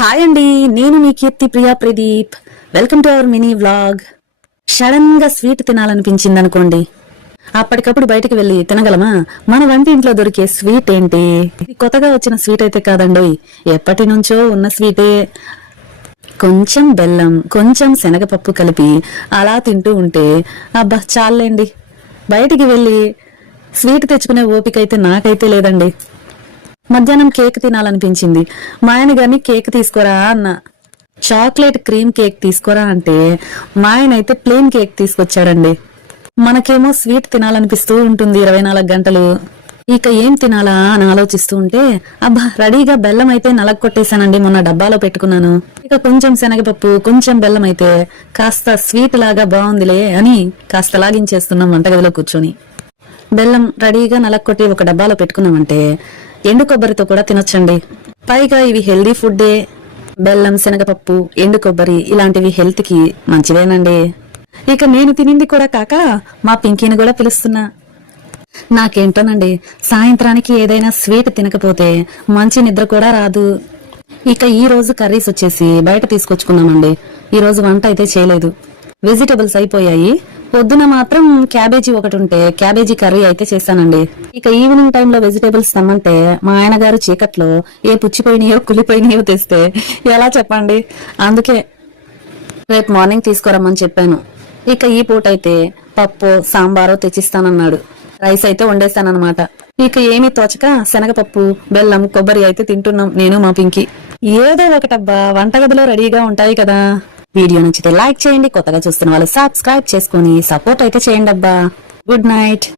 Hi అండి నేను మీ Keerthi Priya Pradeep. Welcome to our mini vlog సడన్గా స్వీట్ తినాలనిపించింది అనుకోండి అప్పటికప్పుడు బయటకు వెళ్ళి తినగలమా? మన వంటింట్లో దొరికే స్వీట్ ఏంటి? కొత్తగా వచ్చిన స్వీట్ అయితే కాదండి. ఎప్పటి నుంచో ఉన్న స్వీటే. కొంచెం బెల్లం కొంచెం శనగపప్పు కలిపి అలా తింటూ ఉంటే అబ్బా చాలండి బయటికి వెళ్ళి స్వీట్ తెచ్చుకునే ఓపిక అయితే నాకైతే లేదండి. మధ్యాహ్నం కేక్ తినాలనిపించింది. మా ఆయన గారిని కేక్ తీసుకోరా అన్న. చాక్లెట్ క్రీమ్ కేక్ తీసుకోరా అంటే మా ఆయన అయితే ప్లెయిన్ కేక్ తీసుకొచ్చాడండి. మనకేమో స్వీట్ తినాలనిపిస్తూ ఉంటుంది ఇరవై నాలుగు గంటలు. ఇక ఏం తినాలా అని ఆలోచిస్తూ ఉంటే అబ్బా రెడీగా బెల్లం అయితే నలగొట్టేశానండి మొన్న డబ్బాలో పెట్టుకున్నాను. ఇక కొంచెం శనగపప్పు కొంచెం బెల్లం అయితే కాస్త స్వీట్ లాగా బాగుందిలే అని కాస్త లాగించేస్తున్నాం వంటగదిలో కూర్చొని. బెల్లం రెడీగా నలక్కొట్టి ఒక డబ్బాలో పెట్టుకున్నామంటే ఎండు కొబ్బరితో కూడా తినొచ్చండి. పైగా ఇవి హెల్దీ ఫుడ్డే. బెల్లం శనగపప్పు ఎండు కొబ్బరి ఇలాంటివి హెల్త్కి మంచివేనండి. ఇక నేను తినింది కూడా కాక మా పింకీని కూడా పిలుస్తున్నా. నాకేంటోనండి సాయంత్రానికి ఏదైనా స్వీట్ తినకపోతే మంచి నిద్ర కూడా రాదు. ఇక ఈ రోజు కర్రీస్ వచ్చేసి బయట తీసుకొచ్చుకున్నామండి. ఈ రోజు వంట అయితే చేయలేదు. వెజిటబుల్స్ అయిపోయాయి. పొద్దున మాత్రం క్యాబేజీ ఒకటి ఉంటే క్యాబేజీ కర్రీ అయితే చేశానండి. ఇక ఈవినింగ్ టైంలో వెజిటేబుల్స్ తెమ్మంటే మా ఆయన గారు చీకట్లో ఏ పుచ్చిపోయినాయో కులిపోయినాయో తెస్తే ఎలా చెప్పండి? అందుకే రేపు మార్నింగ్ తీసుకురమ్మని చెప్పాను. ఇక ఈ పూట అయితే పప్పు సాంబారో తెచ్చిస్తానన్నాడు. రైస్ అయితే వండేస్తానమాట ఇక ఏమీ తోచక శనగపప్పు బెల్లం కొబ్బరి అయితే తింటున్నాం నేను మా పింకి. ఏదో ఒకటబ్బా వంటగదిలో రెడీగా ఉంటాయి కదా. వీడియో నచ్చితే లైక్ చేయండి కొత్తగా చూస్తున్న వాళ్ళు సబ్స్క్రైబ్ చేసుకొని సపోర్ట్ అయితే చేయండి అబ్బా. Good night.